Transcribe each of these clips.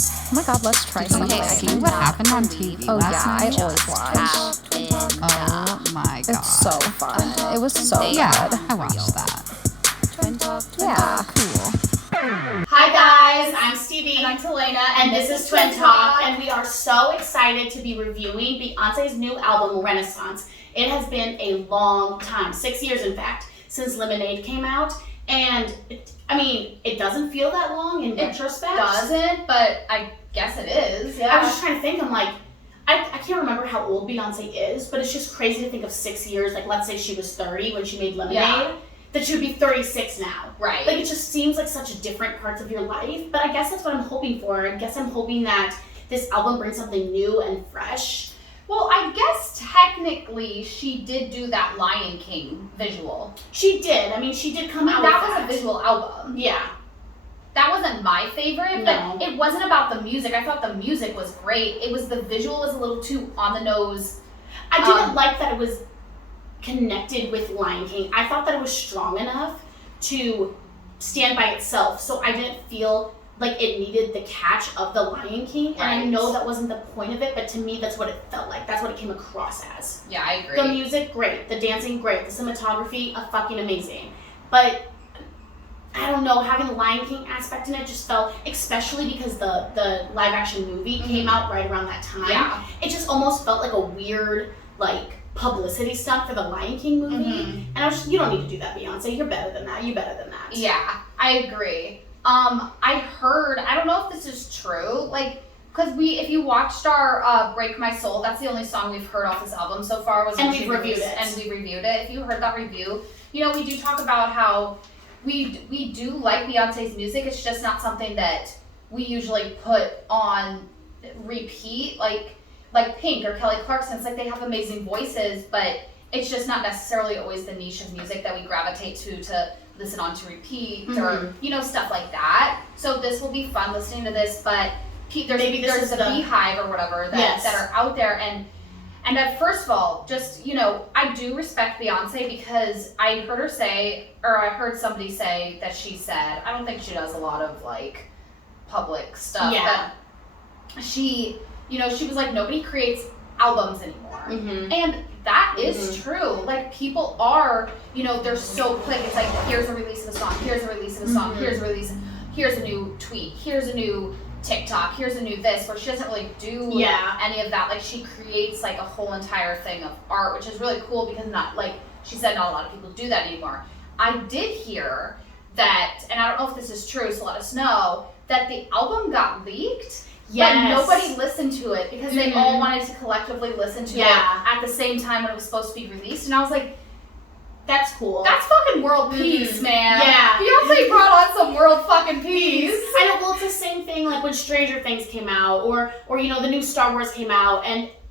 Oh my god, let's try something. See what happened on TV last night? I always watch. Oh my god. It's so fun. It was so Yeah, good. I watched that. Yeah. Cool. Hi guys, I'm Stevie. And I'm Talena, and this is Twin Talk, and we are so excited to be reviewing Beyoncé's new album, Renaissance. It has been a long time, 6 years in fact, since Lemonade came out, and it doesn't feel that long in retrospect. It doesn't, but I guess it is. Yeah. I was just trying to think, I'm like, I can't remember how old Beyoncé is, but it's just crazy to think of 6 years, like let's say she was 30 when she made Lemonade, that she would be 36 now. Right. Like, it just seems like such different parts of your life, but I guess that's what I'm hoping for. I guess I'm hoping that this album brings something new and fresh. Well, I guess technically she did do that Lion King visual. She did. I mean, she did come out that with was a visual album. Yeah. That wasn't my favorite, No. but it wasn't about the music. I thought the music was great. It was the visual was a little too on the nose. I didn't like that it was connected with Lion King. I thought that it was strong enough to stand by itself, so I didn't feel like it needed the catch of the Lion King. And I know that wasn't the point of it, but to me, that's what it felt like. That's what it came across as. Yeah, I agree. The music, great. The dancing, great. The cinematography, fucking amazing. But I don't know, having the Lion King aspect in it just felt, especially because the live action movie came out right around that time. Yeah. It just almost felt like a weird, like, publicity stunt for the Lion King movie. And I was just, you don't need to do that, Beyonce. You're better than that. You better than that. Yeah, I agree. I heard, I don't know if this is true, like, because if you watched our Break My Soul, that's the only song we've heard off this album so far. And we've reviewed it. And we reviewed it. If you heard that review, you know, we do talk about how we do like Beyonce's music. It's just not something that we usually put on repeat, like Pink or Kelly Clarkson. It's like they have amazing voices, but it's just not necessarily always the niche of music that we gravitate to listen on to repeat or, you know, stuff like that. So this will be fun listening to this, but there's a beehive or whatever that are out there. And first of all, just, you know, I do respect Beyonce because I heard her say, or I heard somebody say that she said, I don't think she does a lot of, like, public stuff, but she, you know, she was like, nobody creates albums anymore. And that is true. Like, people are, you know, they're so quick. It's like, here's a release of a song, here's a release of a song, here's a new tweet, here's a new TikTok, here's a new this, where she doesn't really do any of that. Like, she creates like a whole entire thing of art, which is really cool because not, like she said, not a lot of people do that anymore. I did hear that, and I don't know if this is true, so let us know, that the album got leaked. But nobody listened to it because they all wanted to collectively listen to it at the same time when it was supposed to be released. And I was like, that's cool. That's fucking world peace, man. Yeah. Beyonce brought on some world fucking peace. I know, well, it's the same thing like when Stranger Things came out, or you know, the new Star Wars came out,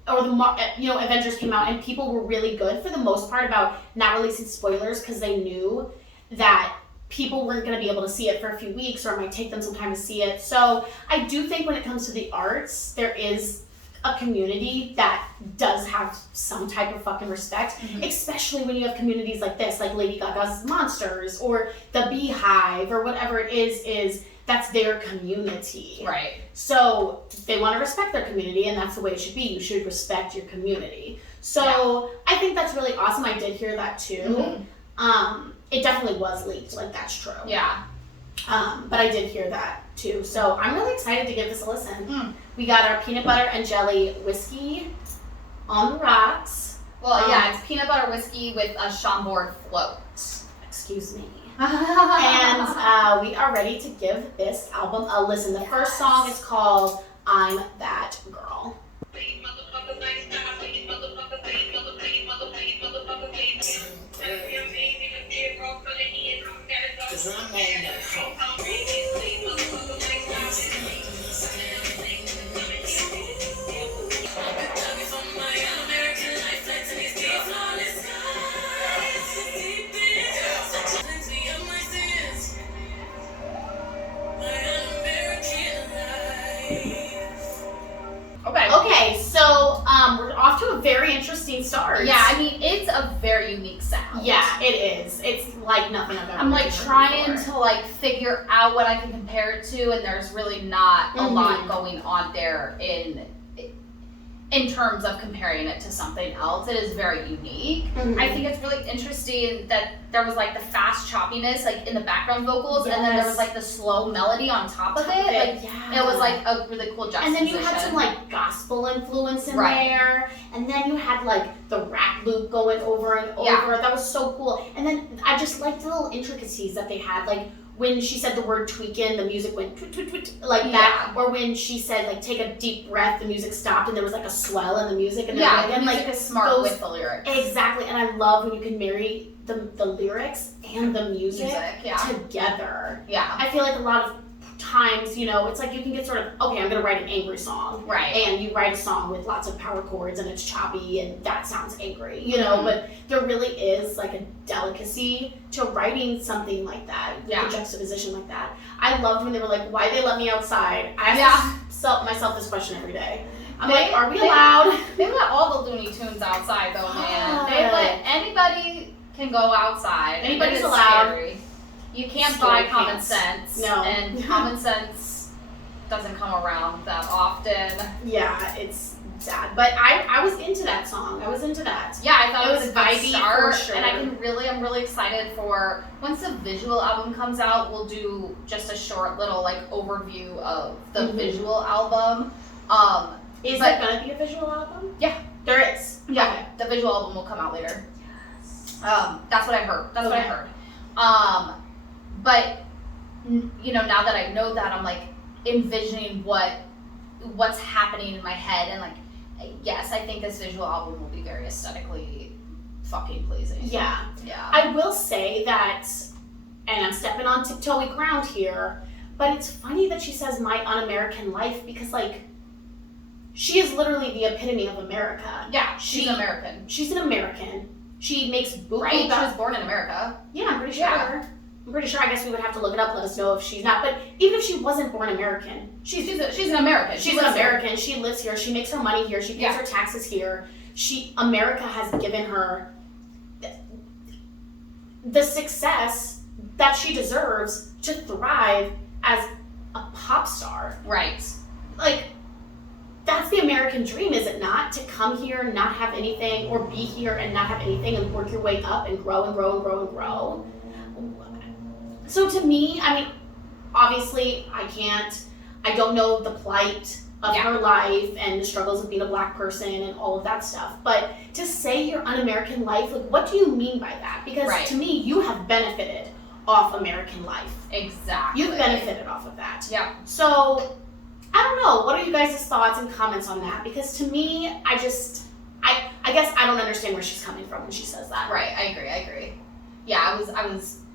or the Avengers came out, and people were really good for the most part about not releasing spoilers because they knew that people weren't going to be able to see it for a few weeks, or it might take them some time to see it. So I do think when it comes to the arts, there is a community that does have some type of fucking respect, especially when you have communities like this, like Lady Gaga's Monsters, or the Beehive, or whatever it is that's their community. Right. So they want to respect their community, and that's the way it should be. You should respect your community. So I think that's really awesome. I did hear that too. It definitely was leaked, like, that's true. Yeah. But I did hear that too. So I'm really excited to give this a listen. We got our peanut butter and jelly whiskey on the rocks. Well, it's peanut butter whiskey with a Chambord float. Excuse me. And we are ready to give this album a listen. The first song is called I'm That Girl. Okay, so we're off to a very interesting start. Yeah, I mean, it's a very unique sound. Yeah, it is. It's like nothing I've ever I'm like trying to like figure out what I can compare it to, and there's really not a lot going on there in terms of comparing it to something else. It is very unique. I think it's really interesting that there was like the fast choppiness like in the background vocals, and then there was like the slow melody on top of it. Like it was like a really cool juxtaposition. And then you had some like gospel influence in there, and then you had like the rap loop going over and over. Yeah. That was so cool. And then I just liked the little intricacies that they had, like when she said the word tweaking, the music went tweet, tweet, tweet, like that. Or when she said, like, take a deep breath, the music stopped and there was, like, a swell in the music. And the music is smart with the lyrics. Exactly. And I love when you can marry the lyrics and the music together. Yeah. I feel like a lot of times, you know, it's like you can get sort of, okay, I'm going to write an angry song. Right. And you write a song with lots of power chords and it's choppy and that sounds angry, you know, but there really is like a delicacy to writing something like that, a juxtaposition like that. I loved when they were like, why they let me outside? I ask myself this question every day. I'm like, are we allowed? They let all the Looney Tunes outside though, man. They let anybody can go outside. Anybody's allowed. Scary. You can't buy common sense. No. And common sense doesn't come around that often. Yeah, it's sad. But I was into that song. I was into that. Yeah, I thought it was a vibey start, for sure. And I'm really excited for, once the visual album comes out, we'll do just a short little like overview of the visual album. Is it gonna be a visual album? Yeah. There is. Yeah. Okay. The visual album will come out later. That's what I heard. That's what I heard. But you know, now that I know that, I'm like envisioning what's happening in my head, and like, yes, I think this visual album will be very aesthetically fucking pleasing. Yeah. Yeah. I will say that, and I'm stepping on tiptoey ground here, but it's funny that she says my un-American life, because like, she is literally the epitome of America. Yeah, she's American. She's an American. She makes bootleg. Right? She was born in America. Yeah, I'm pretty sure. Yeah. I'm pretty sure. I guess we would have to look it up. Let us know if she's not. But even if she wasn't born American, she's an American. She's an American. She lives here. She makes her money here. She pays her taxes here. America has given her the success that she deserves to thrive as a pop star. Right. Like, that's the American dream, is it not? To come here and not have anything, or be here and not have anything, and work your way up and grow and grow and grow and grow. So to me, I mean, obviously I don't know the plight of her life and the struggles of being a black person and all of that stuff. But to say your un-American life, like, what do you mean by that? Because to me, you have benefited off American life. Exactly. You've benefited off of that. Yeah. So, I don't know. What are you guys' thoughts and comments on that? Because to me, I guess I don't understand where she's coming from when she says that. Right. I agree. Yeah,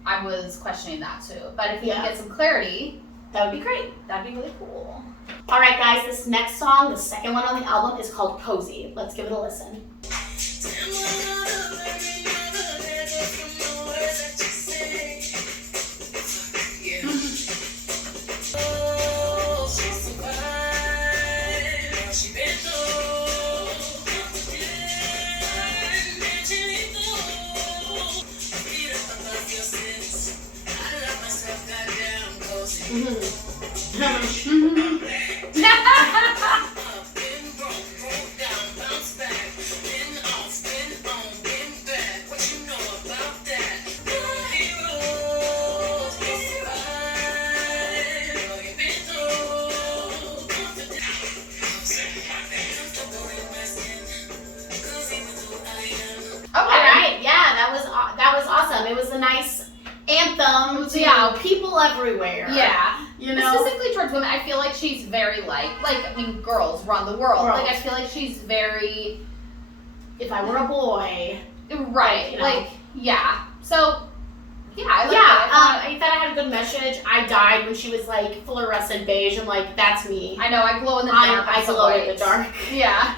I was questioning that too. But if we can get some clarity, that would be great. That'd be really cool. All right, guys. This next song, the second one on the album, is called Cozy. Let's give it a listen. That was awesome. It was a nice anthem to people everywhere. Yeah. You know? Specifically towards women, I feel like she's very I mean, girls run the world. Like, I feel like she's very, if I were a boy. Right. Like, yeah. So, yeah, I like I thought I had a good message. I died when she was like fluorescent beige. I'm like, that's me. I know, I glow in the dark. I glow in the dark. Yeah.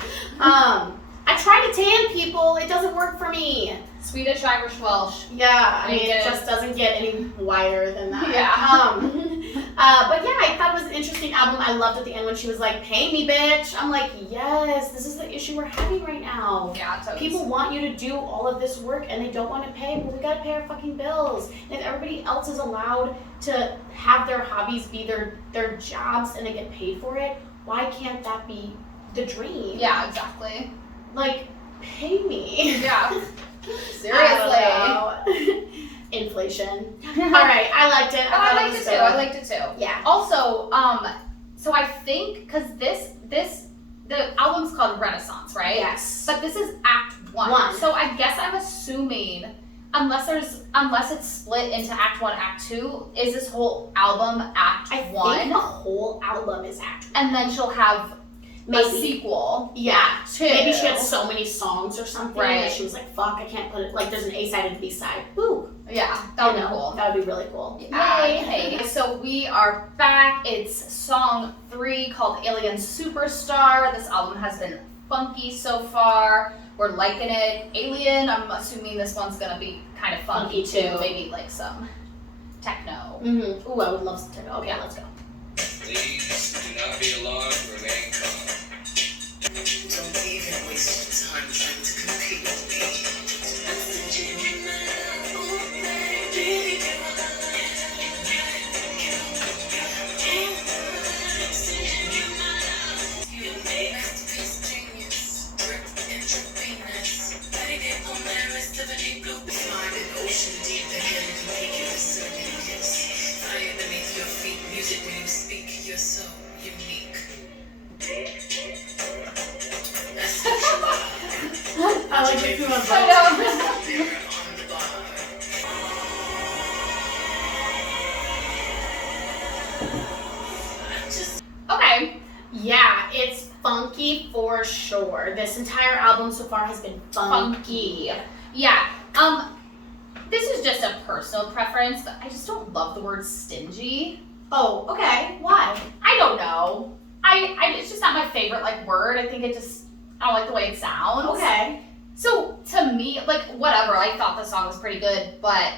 I try to tan people. It doesn't work for me. Swedish, Irish, Welsh. Yeah, I mean, it just doesn't get any whiter than that. Yeah. But yeah, I thought it was an interesting album. I loved at the end when she was like, "Pay me, bitch." I'm like, yes, this is the issue we're having right now. Yeah, totally. People want you to do all of this work and they don't want to pay. Well, we gotta pay our fucking bills. And if everybody else is allowed to have their hobbies be their jobs and they get paid for it, why can't that be the dream? Yeah, exactly. Like, pay me. Yeah. Seriously. Inflation. All right, I liked it. I liked it too. I liked it too. Yeah. Also, so I think because the album's called Renaissance, right? Yes. But this is Act 1. So I guess I'm assuming unless it's split into Act 1, Act 2, is this whole album Act 1? I think the whole album is Act 1. And then she'll have a sequel. Yeah. Act 2. Maybe she had so many songs or something that Right. she was like, fuck, I can't put it. Like, there's an A-side and a B-side. Ooh. Yeah, that would be cool. That would be really cool. Yay. Hey, so we are back. It's song 3 called Alien Superstar. This album has been funky so far. We're liking it. Alien, I'm assuming this one's gonna be kind of funky too. Maybe like some techno. Mm-hmm. Ooh, I would love some techno. Okay, let's go. Please do not be alarmed. Remain calm. Don't even waste your time trying to compete with me. I'm sending you my love, oh baby. You may masterpiece genius, drip intravenous. Letting it on my wrist of a deep blue. Find an ocean deep that can compete with a certain kiss. Fire beneath your feet, music when you speak, you're so unique. That's what you are. I like it too much. I know. There on the bar. Okay. Yeah, it's funky for sure. This entire album so far has been funky. Yeah. This is just a personal preference, but I just don't love the word stingy. Oh, okay. Why? I don't know. I it's just not my favorite like word. I think I don't like the way it sounds. Okay. So to me, like whatever, I thought the song was pretty good, but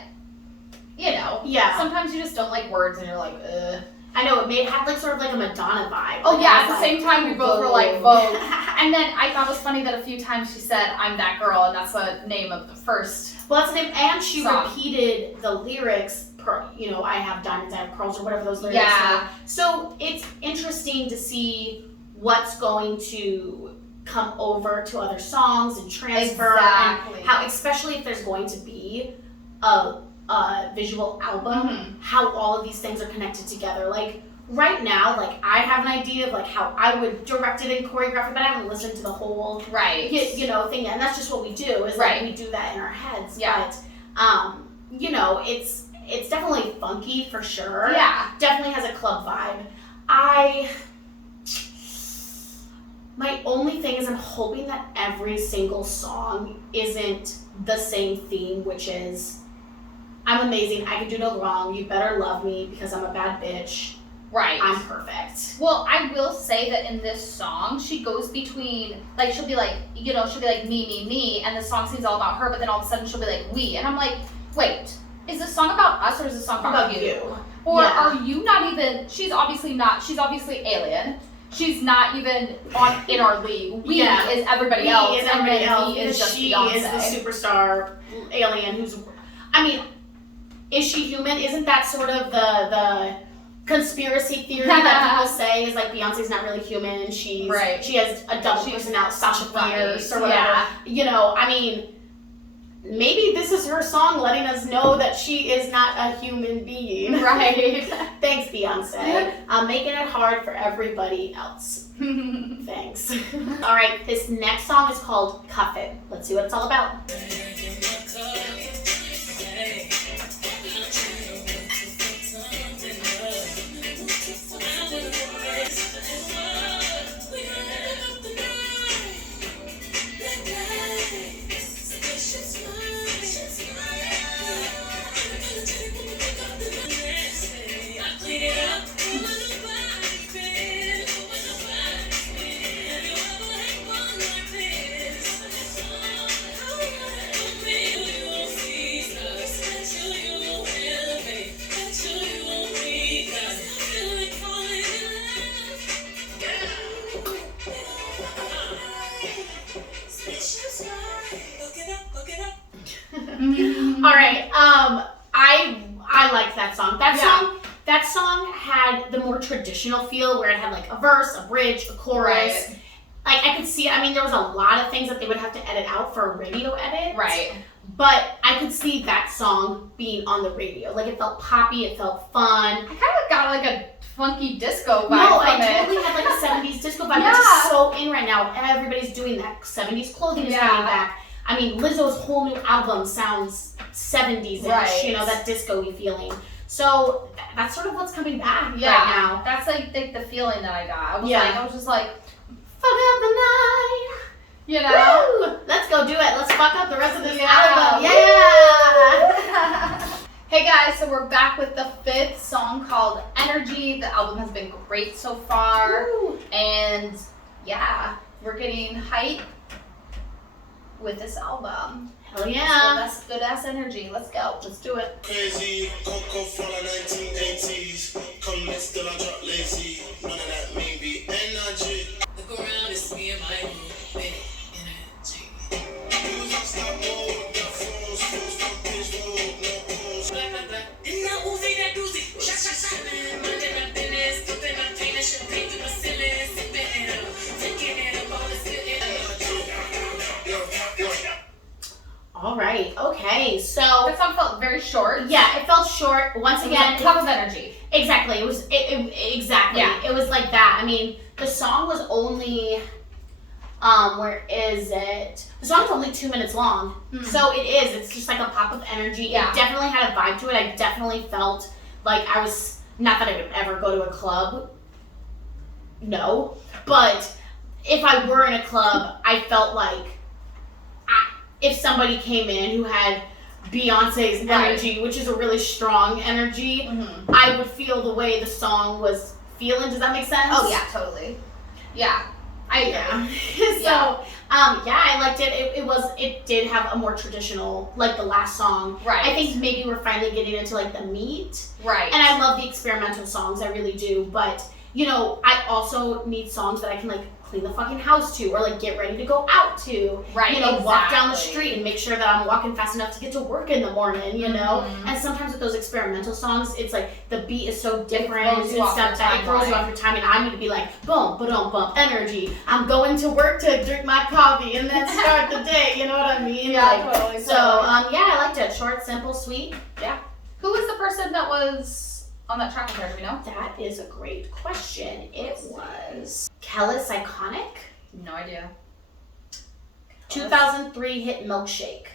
you know, Yeah. sometimes you just don't like words and you're like, ugh. I know, it had like sort of like a Madonna vibe. Oh Like, yeah, I at the was same time we both were like Vogue. Vogue. And then I thought it was funny that a few times she said, I'm that girl, and that's the name of the first. Well, that's the name, and she Song. repeated the lyrics per, I have diamonds, I have pearls, or whatever those lyrics Yeah. are. So it's interesting to see what's going to come over to other songs and transfer, Exactly. and how, especially if there's going to be a visual album, Mhm. how all of these things are connected together. Like right now, like I have an idea of like how I would direct it and choreograph it, but I haven't listened to the whole Right. thing yet. And that's just what we do, is Right. like we do that in our heads. Yeah. But it's definitely funky for sure. Yeah. Definitely has a club vibe. My only thing is I'm hoping that every single song isn't the same theme, which is I'm amazing, I can do no wrong, you better love me because I'm a bad bitch, Right. I'm perfect. Well, I will say that in this song, she goes between, like, she'll be like, me, and the song sings all about her, but then all of a sudden she'll be like, we. And I'm like, wait, is this song about us or is this song about you? Or Yeah. are you not even, she's obviously alien. She's not even in our league. We Yeah. is everybody Me else, is and everybody then else, he is because just she Beyonce. is the superstar alien who's, I mean, is she human? Isn't that sort of the conspiracy theory that people say is like Beyonce's not really human and she has a double personality, Sasha Fierce or whatever. Yeah. I mean, maybe this is her song letting us know that she is not a human being. Right. Thanks, Beyonce. Making it hard for everybody else. Thanks. All right, this next song is called Cuff It. Let's see what it's all about. traditional feel where it had like a verse, a bridge, a chorus. Right. Like I could see, I mean, there was a lot of things that they would have to edit out for a radio edit. Right. But I could see that song being on the radio. Like it felt poppy, it felt fun. I kind of got like a funky disco vibe No, from I it. totally had like a 70s disco vibe, Yeah. which is so in right now. Everybody's doing that. 70s clothing is Yeah. coming back. I mean, Lizzo's whole new album sounds 70s-ish, Right. you know, that disco-y feeling. So that's sort of what's coming back Yeah, right now. that's like the feeling that I got. Yeah. I was just like, Fuck up the night. you know. Woo! Let's go do it. Let's fuck up the rest of this Yeah. album. Yeah. Hey guys, so we're back with the 5th song called Energy. The album has been great so far. Woo. And yeah, we're getting hype with this album. Hell So yeah. that's good ass energy. Let's go. Let's do it. Crazy, Coco from the 1980s. Come next till I drop lazy. None of that maybe energy. Look around, it's me and my group. Big energy. Use our stop mode. The flows, from pitch road, no pose. Black, black, black. And now Uzi that doozy. Shot, shot, shot. Minding my business. Flipping my pain and champagne through the ceiling. Sipping it up. Taking it up. All the spitting All right. Okay. So That song felt very short. yeah, it felt short. Once It was again, a cup of energy. exactly. It was exactly. Yeah. It was like that. I mean, the song was only where is it? The song's only 2 minutes long. So it is. It's just like a pop of energy. Yeah. It definitely had a vibe to it. I definitely felt like I was, not that I would ever go to a club. No. But if I were in a club, I felt like if somebody came in who had Beyonce's Right. energy, which is a really strong energy, Mm-hmm. I would feel the way the song was feeling. Does that make sense? Oh yeah, totally. Yeah, I agree. Yeah. So, yeah, I liked it. It did have a more traditional, like the last song. Right. I think maybe we're finally getting into like the meat. Right. And I love the experimental songs, I really do. But, you know, I also need songs that I can like clean the fucking house to or like get ready to go out to. Right, You know, walk down the exactly. street and make sure that I'm walking fast enough to get to work in the morning, you know? Mhm. And sometimes with those experimental songs, it's like the beat is so different throws you and off stuff your that it throws you timeline. off your time and I need to be like, boom, ba-dum, bump, energy. I'm going to work to drink my coffee and then start the day, you know what I mean? Yeah, Like, totally. So, yeah, I liked it. Short, simple, sweet. Who was the person that was on that track with her? Do we know? That is a great question. It was Kellis Iconic. No idea. 2003 hit Milkshake.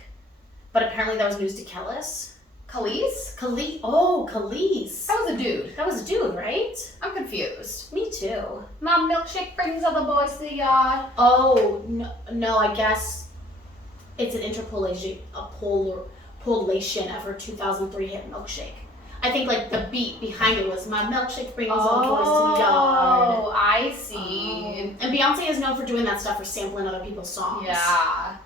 But apparently that was news to Kellis. Khalees? Khalees. That was a dude. That was a dude, right? I'm confused. Me too. My milkshake brings all the boys to the yard. Oh, no, I guess it's an interpolation of her 2003 hit Milkshake. I think like the beat behind it was my milkshake brings all the boys to the yard. Oh, I see. And Beyonce is known for doing that stuff, for sampling other people's songs. Yeah.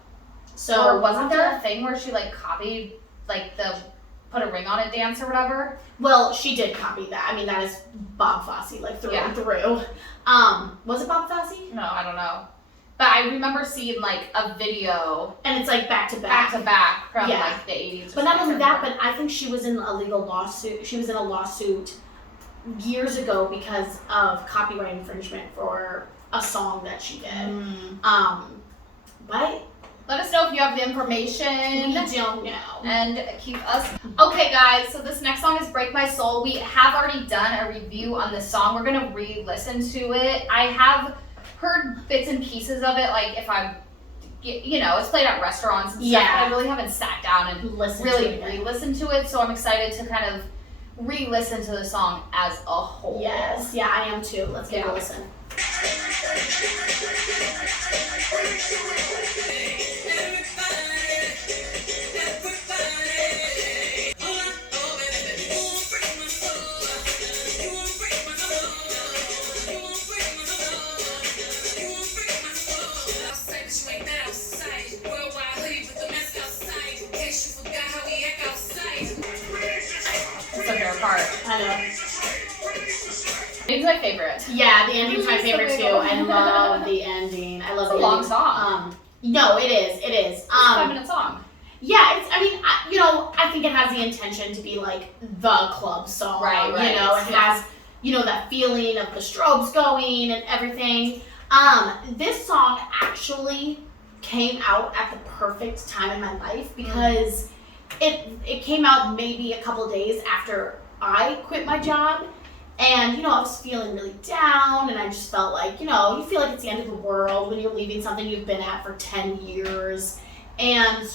So Or wasn't there a thing where she like copied like the put a ring on it dance or whatever? Well, she did copy that. I mean, that is Bob Fosse, like through Yeah. and through. Was it Bob Fosse? No, I don't know. But I remember seeing like a video And it's like back to back to back from Yeah. like the 80s. or But not something. only that, but I think she was in a legal lawsuit. She was in a lawsuit years ago because of copyright infringement for a song that she did. But Let us know if you have the we information. don't know. And keep us. Okay, guys, so this next song is Break My Soul. We have already done a review on this song. We're going to re-listen to it. I have heard bits and pieces of it, like if I'm, you know, it's played at restaurants and stuff, Yeah. but I really haven't sat down and Listen really to it. re-listen to it, so I'm excited to kind of re-listen to the song as a whole. Yes, yeah, I am too. Let's give it Yeah. a listen. It's my favorite part. I know. It's my favorite. Yeah, the ending's my It's so favorite big. too. I love the ending. I love It's a the long ending. song. No, it is. It is. It's a 5-minute song. Yeah, it's. I mean, I think it has the intention to be like the club song. Right, You know, it yeah. has. that feeling of the strobes going and everything. This song actually came out at the perfect time in my life because it came out maybe a couple days after I quit my job. And, I was feeling really down, and I just felt like, you feel like it's the end of the world when you're leaving something you've been at for 10 years. And,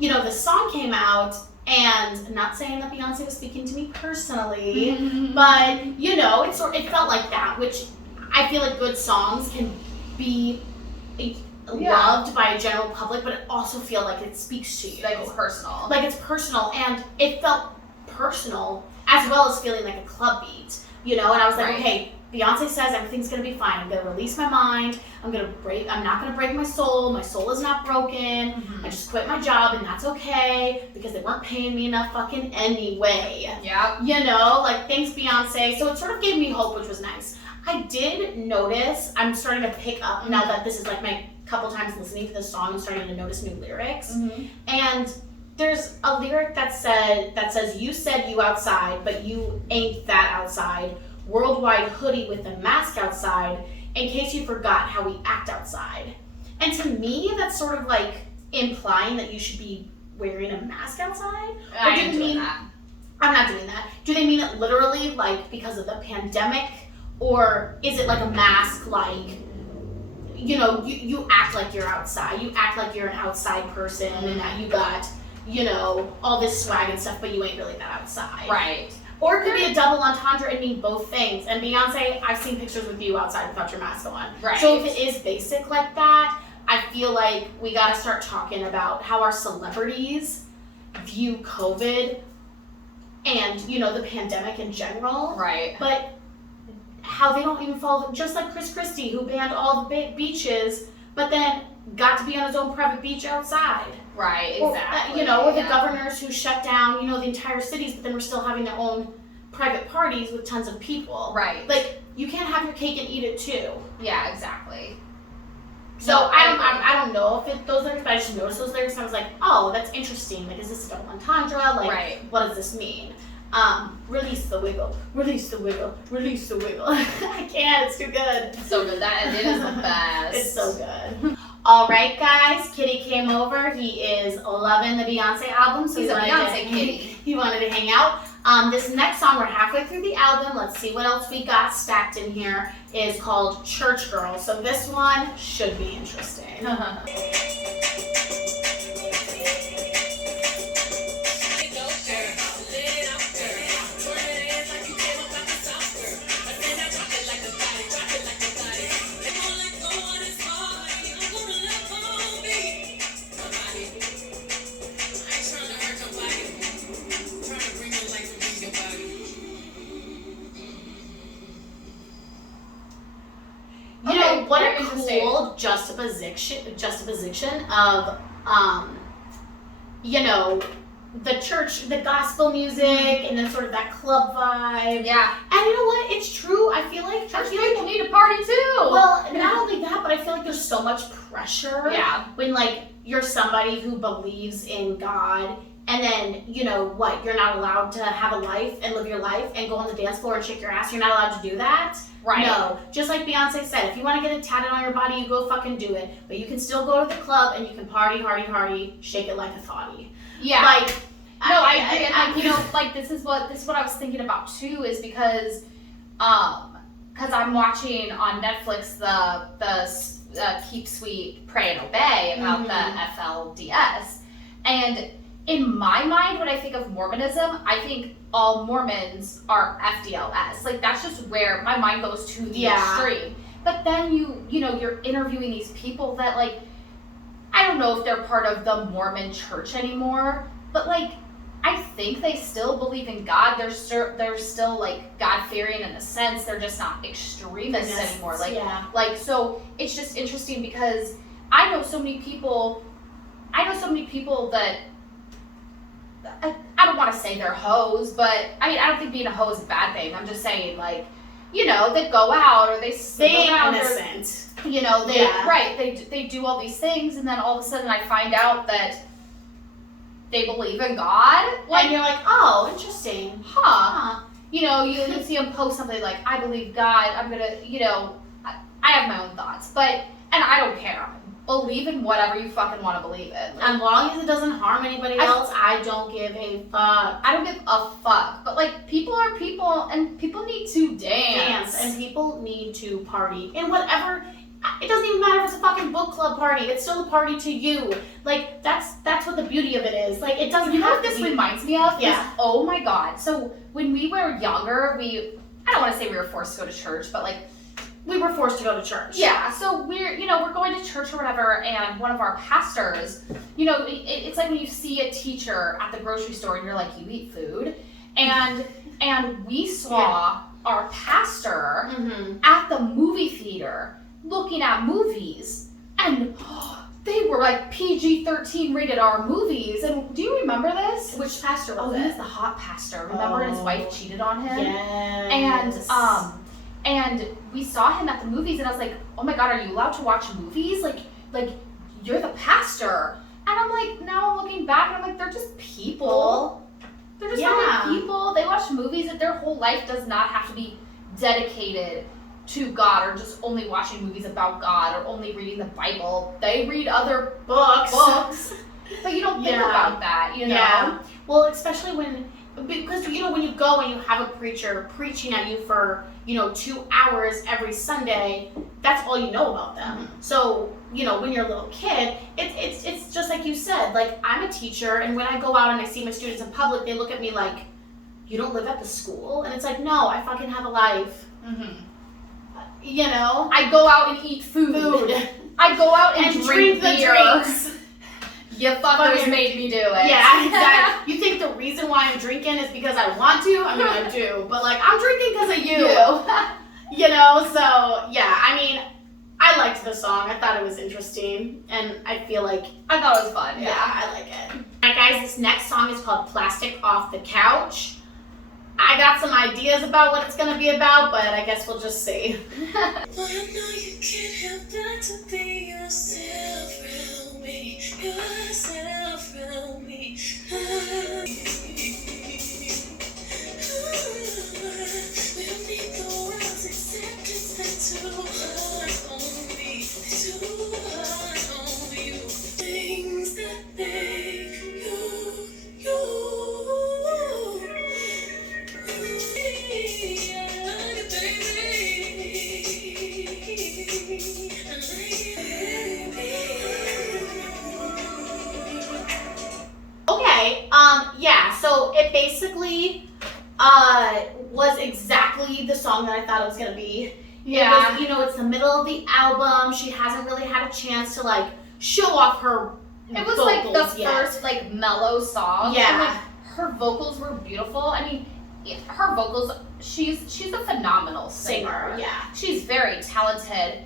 this song came out, and I'm not saying that Beyonce was speaking to me personally, but, it felt like that, which I feel like good songs can be loved by a general public, but it also feel like it speaks to you. Like it's personal. Like it's personal, and it felt personal as well as feeling like a club beat, and I was like, okay, Beyonce says everything's gonna be fine. I'm gonna release my mind. I'm not gonna break my soul. My soul is not broken. I just quit my job, and that's okay because they weren't paying me enough fucking anyway. Yeah. Thanks Beyonce. So it sort of gave me hope, which was nice. I did notice, I'm starting to pick up now that this is like my couple times listening to this song, I'm starting to notice new lyrics. And there's a lyric that says, you said you outside, but you ain't that outside. Worldwide hoodie with a mask outside, in case you forgot how we act outside. And to me, that's sort of like implying that you should be wearing a mask outside. I ain't doing that. I'm not doing that. Do they mean it literally, like because of the pandemic? Or is it like a mask, like, you act like you're outside. You act like you're an outside person and that you got, all this swag and stuff, but you ain't really that outside. Right. Or it could be a double entendre and mean both things. And Beyonce, I've seen pictures with you outside without your mask on. Right. So if it is basic like that, I feel like we got to start talking about how our celebrities view COVID and, the pandemic in general. Right. But how they don't even follow, just like Chris Christie, who banned all the beaches, but then got to be on his own private beach outside. Right, Or, exactly. or the governors who shut down, the entire cities, but then we're still having their own private parties with tons of people. Right. Like, you can't have your cake and eat it too. Yeah, exactly. So No, I don't know if those lyrics, but I just noticed those lyrics and I was like, oh, that's interesting. Like, is this a double entendre? Like, what does this mean? Release the wiggle, release the wiggle, release the wiggle. I can't, it's too good. It's so good. It is the best. It's so good. All right, guys, Kitty came over. He is loving the Beyonce album, so He's a Beyonce kitty. He wanted to hang out. This next song, we're halfway through the album. Let's see what else we got stacked in here. Is called Church Girl. So this one should be interesting. What a cool juxtaposition of, the church, the gospel music, and then sort of that club vibe. Yeah. And you know what? It's true. I feel like Church people need to party too. Well, not only that, but I feel like there's so much pressure. Yeah. When you're somebody who believes in God, and then you're not allowed to have a life and live your life and go on the dance floor and shake your ass. You're not allowed to do that. Right. No, just like Beyonce said, if you want to get it tatted on your body, you go fucking do it. But you can still go to the club and you can party, hardy, shake it like a thotty. Yeah. I agree. I This is what I was thinking about too, is because I'm watching on Netflix the Keep Sweet, Pray and Obey about the FLDS, and in my mind, when I think of Mormonism, I think all Mormons are FDLS. Like, that's just where my mind goes to the extreme. But then you're interviewing these people that, like, I don't know if they're part of the Mormon church anymore, but, like, I think they still believe in God. They're still like, God-fearing in a sense. They're just not extremists anymore. So it's just interesting because I know so many people that, I don't want to say they're hoes, but I mean, I don't think being a hoe is a bad thing. I'm just saying, like, they go out or they ain't out innocent. They do all these things, and then all of a sudden I find out that they believe in God. And you're like, oh, interesting. Huh. you know, you see them post something like, I believe God, I'm gonna, you know, I have my own thoughts, and I don't care. Believe in whatever you fucking want to believe in. As long as it doesn't harm anybody else, I don't give a fuck. I don't give a fuck. But, like, people are people, and people need to dance. And people need to party. And whatever, it doesn't even matter if it's a fucking book club party. It's still a party to you. Like, that's what the beauty of it is. Like, it doesn't You know have what to this be... reminds me of? Yeah. Oh my God. So, when we were younger, I don't want to say we were forced to go to church, but, like, We were forced to go to church. yeah, so we're going to church or whatever, and one of our pastors, you know, it's like when you see a teacher at the grocery store and you're like, you eat food, and we saw our pastor at the movie theater looking at movies, and they were like PG-13 rated R movies, and do you remember this? Which pastor was He it? was the hot pastor. Remember his wife cheated on him? Yes. And we saw him at the movies, and I was like, oh my God, are you allowed to watch movies? Like you're the pastor. And I'm like, now I'm looking back, and I'm like, they're just people. They're just really people. They watch movies, and their whole life does not have to be dedicated to God, or just only watching movies about God, or only reading the Bible. They read other books. But you don't think about that, you know? Yeah. Well, especially because, you know, when you go and you have a preacher preaching at you for, you know, 2 hours every Sunday, that's all you know about them. So, you know, when you're a little kid, it's just like you said, like, I'm a teacher, and when I go out and I see my students in public, they look at me like, you don't live at the school? And it's like, no, I fucking have a life. You know? I go out and eat food. I go out and drink the beer. drinks. You fuckers made me do it. Yeah, exactly. You think the reason why I'm drinking is because I want to? I mean, I do. But, like, I'm drinking because of you. You know? So, yeah. I mean, I liked the song. I thought it was interesting. And I feel like... I thought it was fun. Yeah, I like it. Alright, guys. This next song is called Plastic Off the Couch. I got some ideas about what it's going to be about, but I guess we'll just see. Well, I know you can't help but to be yourself around me, yourself around me. We'll need the world's acceptance that's too hard on me, too hard on you. Things that make you, you. Okay, yeah, so it basically was exactly the song that I thought it was gonna be. Yeah. It was, you know, it's the middle of the album. She hasn't really had a chance to, like, show off her It was vocals like the yet. first, like, mellow song. Yeah. And, like, her vocals were beautiful. I mean, her vocals, she's a phenomenal singer. Yeah. She's very talented.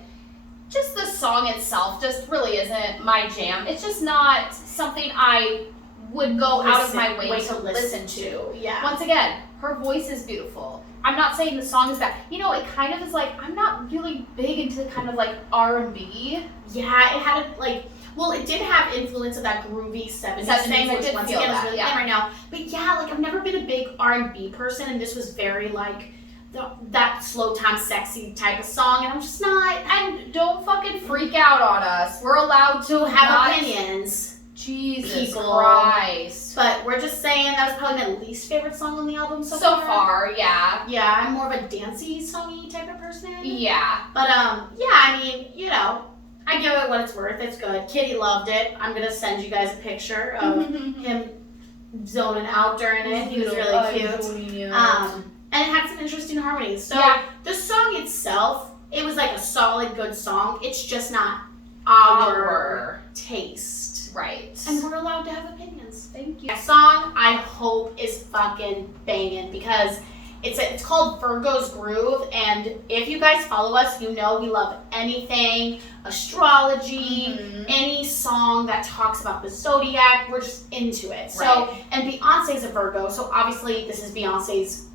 Just the song itself just really isn't my jam. It's just not something I would go out of my way to listen to. Yeah. Once again, her voice is beautiful. I'm not saying the song is bad. You know, it kind of is like, I'm not really big into kind of like R&B. Yeah, it had a, like, well, it did have influence of that groovy 70s thing, I which did once feel again is that, really yeah. in right now. But yeah, like, I've never been a big R&B person, and this was very, like, that slow time sexy type of song, and I'm just not. And don't fucking freak out on us. We're allowed to Have opinions. Jesus People. Christ. But we're just saying that was probably my least favorite song on the album so far, yeah. Yeah, I'm more of a dancey, songy type of person. Yeah. But, yeah, I mean, you know, I give it what it's worth. It's good. Kitty loved it. I'm going to send you guys a picture of him zoning out during it. He was really cute. And it had some interesting harmonies. So, the song itself, it was like a solid, good song. It's just not our taste. Right. And we're allowed to have opinions. Thank you. That song, I hope, is fucking banging because it's called Virgo's Groove, and if you guys follow us, you know we love anything, astrology, any song that talks about the zodiac, we're just into it. So, and Beyonce's a Virgo, so obviously this is Beyonce's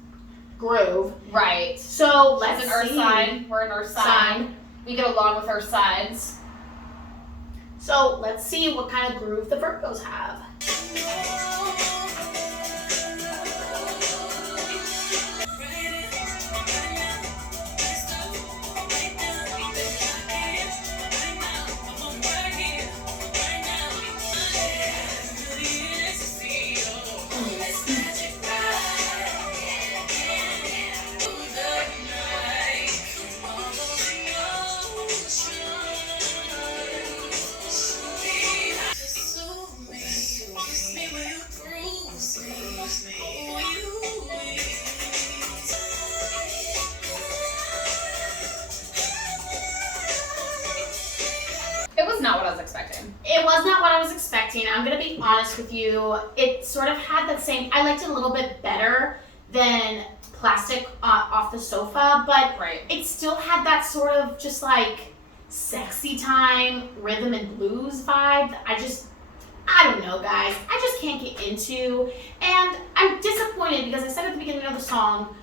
groove. Right. So let's She's an earth see. sign. We're an earth sign. We get along with earth signs. So let's see what kind of groove the Virgos have. was not what I was expecting. I'm gonna be honest with you. It sort of had that same. I liked it a little bit better than Plastic Off the Sofa, but Right. it still had that sort of just like sexy time rhythm and blues vibe. I don't know, guys. I just can't get into, and I'm disappointed because I said at the beginning of the song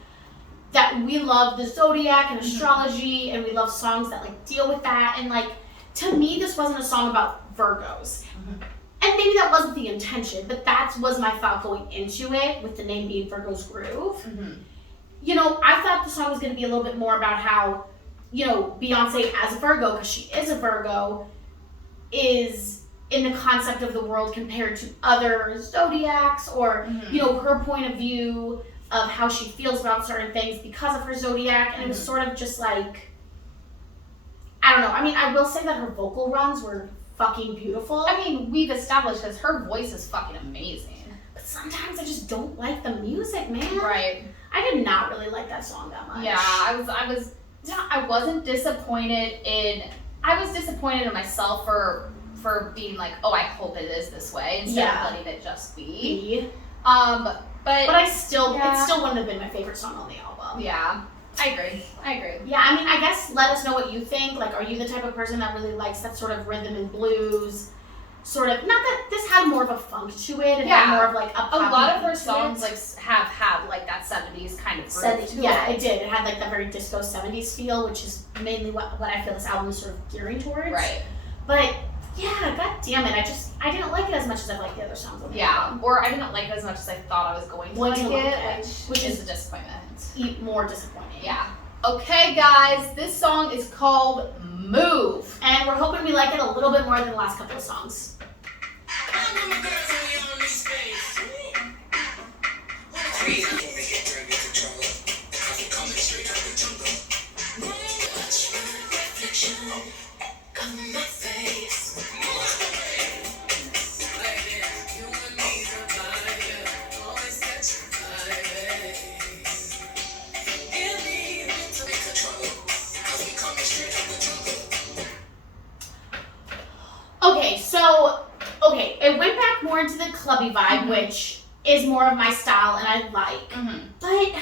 that we love the zodiac and astrology, and we love songs that like deal with that, and like to me this wasn't a song about Virgos. And maybe that wasn't the intention, but that was my thought going into it, with the name being Virgo's Groove. You know, I thought the song was going to be a little bit more about how, you know, Beyonce as a Virgo, because she is a Virgo, is in the concept of the world compared to other zodiacs, or, you know, her point of view of how she feels about certain things because of her zodiac. And it was sort of just like, I don't know. I mean, I will say that her vocal runs were fucking beautiful. I mean, we've established this. Her voice is fucking amazing. But sometimes I just don't like the music, man. Right. I did not really like that song that much. Yeah, I wasn't disappointed in. I was disappointed in myself for being like, oh, I hope it is this way, instead of letting it just be. But I still, it still wouldn't have been my favorite song on the album. Yeah, I agree. Yeah, I mean, I guess let us know what you think. Like, are you the type of person that really likes that sort of rhythm and blues? Sort of, not that this had more of a funk to it. It had more of like a lot of her songs like have had like that 70s kind of groove to yeah, it. it did. It had like that very disco 70s feel, which is mainly what I feel this album is sort of gearing towards. Right. But yeah, god damn it, I didn't like it as much as I liked the other songs on the album. Or I didn't like it as much as I thought I was going to like it, which is a disappointment. More disappointing. Yeah. Okay, guys, this song is called Move. And we're hoping we like it a little bit more than the last couple of songs. Okay, it went back more into the clubby vibe, which is more of my style and I like. But,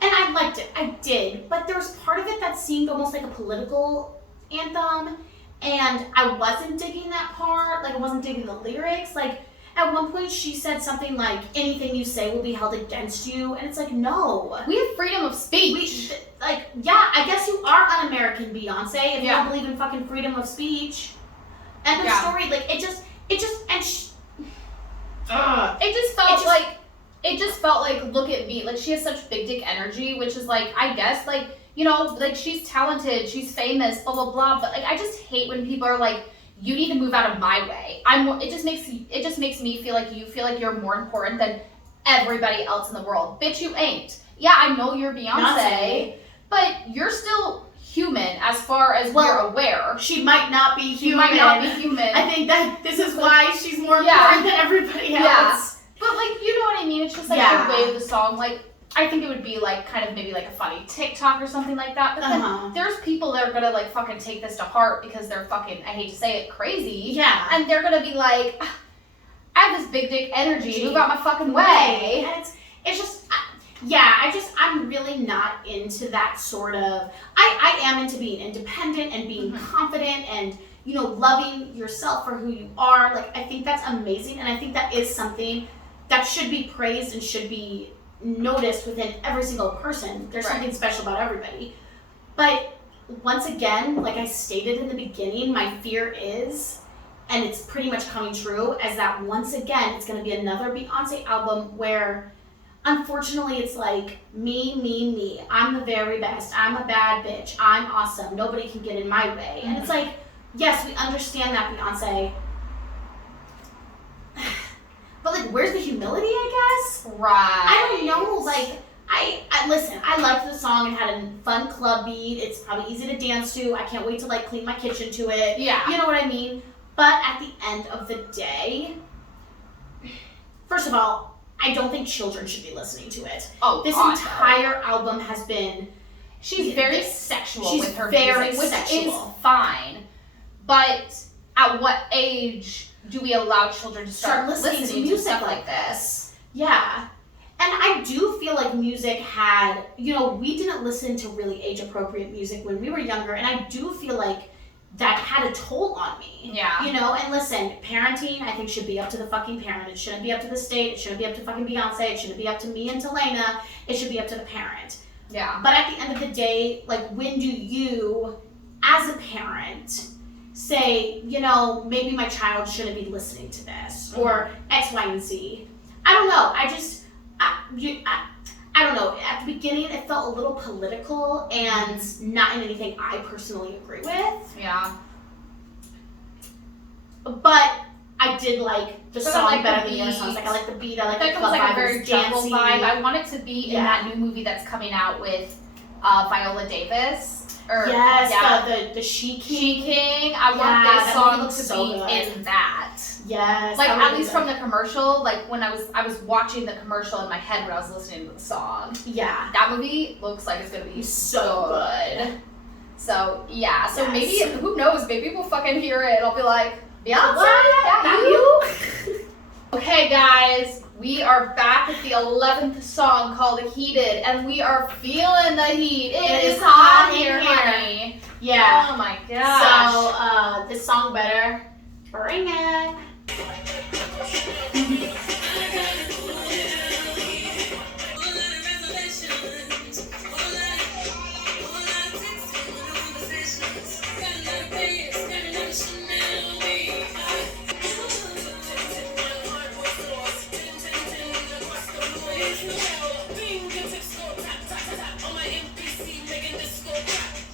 and I liked it, I did, but there was part of it that seemed almost like a political anthem, and I wasn't digging that part. Like, I wasn't digging the lyrics. Like, at one point she said something like, anything you say will be held against you, and it's like, no. We have freedom of speech. Yeah, I guess you are un-American, Beyonce, if you don't believe in fucking freedom of speech. End of story. Like, it just felt like, look at me. Like, she has such big dick energy, which is like, I guess, like, you know, like, she's talented, she's famous, blah, blah, blah. But, like, I just hate when people are like, you need to move out of my way. It just makes me feel like you feel like you're more important than everybody else in the world. Bitch, you ain't. Yeah, I know you're Beyonce, but you're still human as far as we're aware. She might not be human. I think that this is why she's more important than everybody else. Yeah. But, like, you know what I mean? It's just, like, the way of the song. Like, I think it would be, like, kind of maybe, like, a funny TikTok or something like that. But then there's people that are gonna, like, fucking take this to heart because they're fucking, I hate to say it, crazy. Yeah. And they're gonna be like, I have this big dick energy. Move out my fucking way. And it's just... I'm really not into that sort of... I am into being independent and being confident and, you know, loving yourself for who you are. Like, I think that's amazing, and I think that is something that should be praised and should be noticed within every single person. There's something special about everybody. But once again, like I stated in the beginning, my fear is, and it's pretty much coming true, is that once again, it's going to be another Beyonce album where... unfortunately, it's like, me. I'm the very best. I'm a bad bitch. I'm awesome. Nobody can get in my way. And it's like, yes, we understand that, Beyonce. But, like, where's the humility, I guess? Right. I don't know. Like, I listen, I liked the song. It had a fun club beat. It's probably easy to dance to. I can't wait to, like, clean my kitchen to it. Yeah. You know what I mean? But at the end of the day, first of all, I don't think children should be listening to it. Oh, this entire album has been... She's very sexual with her very music, which sexual. is fine. But at what age do we allow children to start listening to music stuff like this? Yeah. And I do feel like music had, we didn't listen to really age-appropriate music when we were younger, and I do feel like that had a toll on me. Yeah. And listen, parenting, I think, should be up to the fucking parent. It shouldn't be up to the state. It shouldn't be up to fucking Beyonce. It shouldn't be up to me and Talena. It should be up to the parent. Yeah. But at the end of the day, like, when do you, as a parent, say, maybe my child shouldn't be listening to this, or X, Y, and Z? I don't know. I don't know. At the beginning, it felt a little political and not in anything I personally agree with. Yeah. But I did like the song like better the than the other songs. Like, I like the beat. I like that the comes club like vibe. a very jungle dancey vibe. I want it to be in that new movie that's coming out with Viola Davis. The She King. She King. I want this song to be in that. Yes. Like, at least from the commercial, like when I was watching the commercial in my head when I was listening to the song. Yeah. That movie looks like it's gonna be so good. So yeah, so Yes. maybe, who knows, maybe we'll fucking hear it. I'll be like, Beyonce, What? that you? Okay guys, we are back with the 11th song called Heated, and we are feeling the heat. It is hot here, honey. Yeah. Oh my gosh. So, this song better bring it.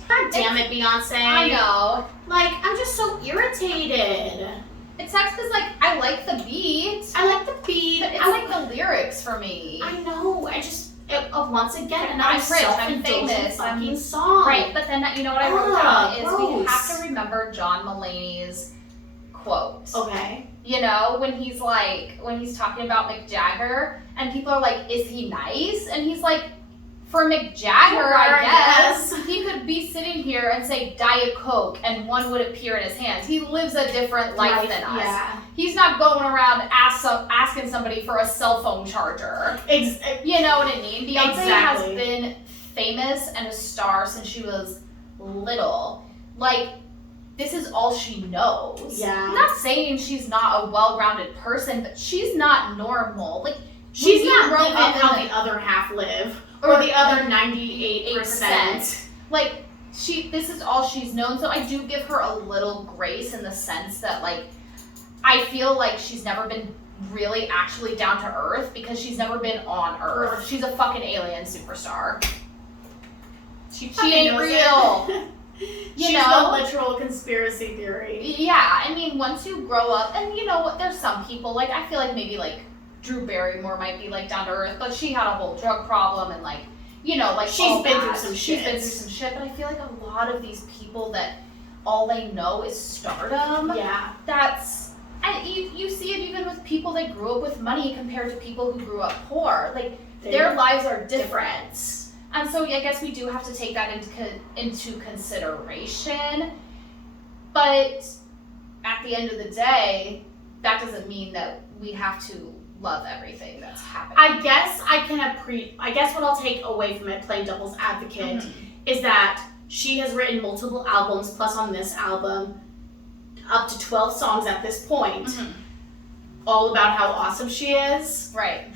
God damn it, Beyonce. I know. Like, I'm just so irritated. It sucks because, like, I like the beat. I like the beat. But it's like the lyrics for me. I know. Once again, I'm another rich, I'm self-indulgent famous, fucking song. Right, but then you know what I wrote down is we gross. have to remember John Mulaney's quote. Okay. When he's talking about Mick Jagger, and people are like, is he nice? And he's like, for Mick Jagger, I guess, he could be sitting here and say Diet Coke, and one would appear in his hands. He lives a different life than us. Yeah. He's not going around asking somebody for a cell phone charger. You know what I mean? Beyonce has been famous and a star since she was little. Like, this is all she knows. Yeah. I'm not saying she's not a well-rounded person, but she's not normal. Like, She's not grown living up how in the other half live. Or the other 98%. Like, this is all she's known, so I do give her a little grace in the sense that, like, I feel like she's never been really actually down to earth because she's never been on Earth. She's a fucking alien superstar. She ain't real. She's a literal conspiracy theory. Yeah, I mean, once you grow up, and you know what, there's some people, like, I feel like maybe, like, Drew Barrymore might be, like, down to earth, but she had a whole drug problem and, like, you know, like, she's been through some shit. She's been through some shit, but I feel like a lot of these people that all they know is stardom. Yeah. And you see it even with people that grew up with money compared to people who grew up poor. Like, their lives are different. And so I guess we do have to take that into consideration. But at the end of the day, that doesn't mean that we have to love everything that's happening. I guess what I'll take away from it, playing devil's advocate, is that she has written multiple albums, plus on this album, up to 12 songs at this point, all about how awesome she is. Right.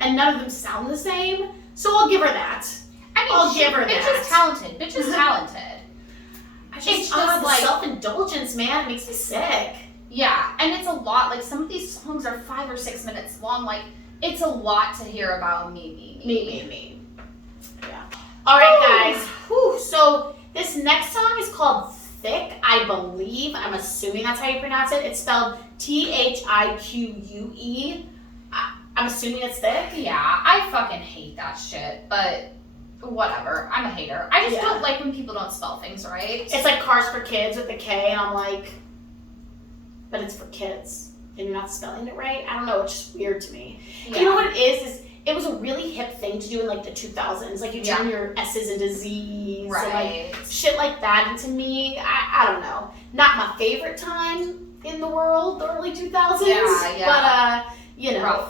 And none of them sound the same, so I'll give her that. I'll give her that. Bitch is talented. Bitch is talented. It's just like self-indulgence, man. It makes me sick. Yeah, and it's a lot. Like, some of these songs are 5 or 6 minutes long. Like, it's a lot to hear about me. Yeah. All right, guys. Whew. So this next song is called Thique, I believe. I'm assuming that's how you pronounce it. It's spelled Thique. I'm assuming it's thick. Yeah, I fucking hate that shit, but whatever. I'm a hater. I just don't like when people don't spell things right. It's like Cars for Kids with the K, and I'm like, but it's for kids, and you're not spelling it right? I don't know, it's just weird to me. Yeah. You know what it is it was a really hip thing to do in like the 2000s. Like you turn your S's into Z's, Right. and like shit like that. And to me, I don't know, not my favorite time in the world, the early 2000s. Yeah. But you know,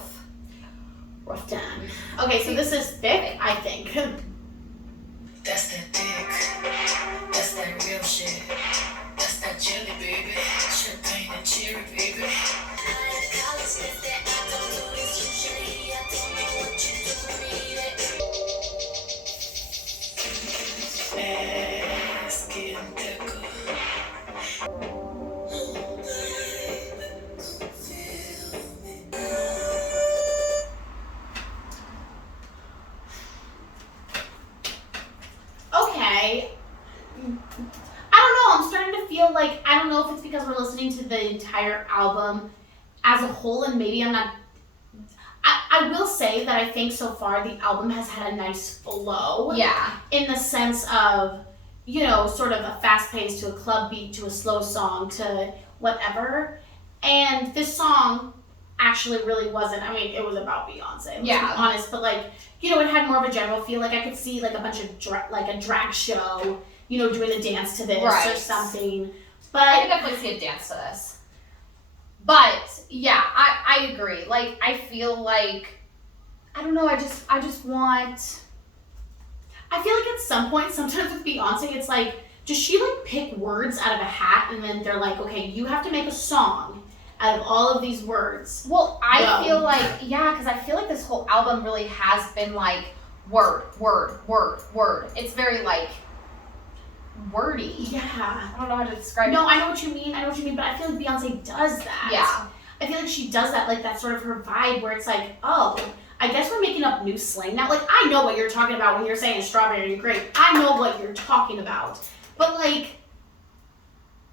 rough time. Okay, so this is Thique, I think. That's that dick. That's that real shit. That's that jelly, baby. Champagne and cherry, baby. Ass getting thicker. Okay. I don't know. I'm starting to feel like, I don't know if it's because we're listening to the entire album as a whole, and maybe I'm not. I will say that I think so far the album has had a nice flow. Yeah. In the sense of, you know, sort of a fast pace to a club beat to a slow song to whatever. And this song actually really wasn't. I mean, it was about Beyonce. Let's be honest, but like, you know, it had more of a general feel. Like I could see like a bunch of like a drag show, you know, doing a dance to this or something. But I could definitely see a dance to this. But yeah, I agree. Like I feel like, I don't know. I just want. I feel like at some point, sometimes with Beyonce, it's like, does she like pick words out of a hat and then they're like, okay, you have to make a song out of all of these words? Well, I feel like, because I feel like this whole album really has been like word. It's very like wordy. Yeah. I don't know how to describe it. No, I know what you mean. But I feel like Beyonce does that. Yeah. I feel like she does that, like that's sort of her vibe where it's like, oh, I guess we're making up new slang now. Like, I know what you're talking about when you're saying strawberry grape. I know what you're talking about. But like,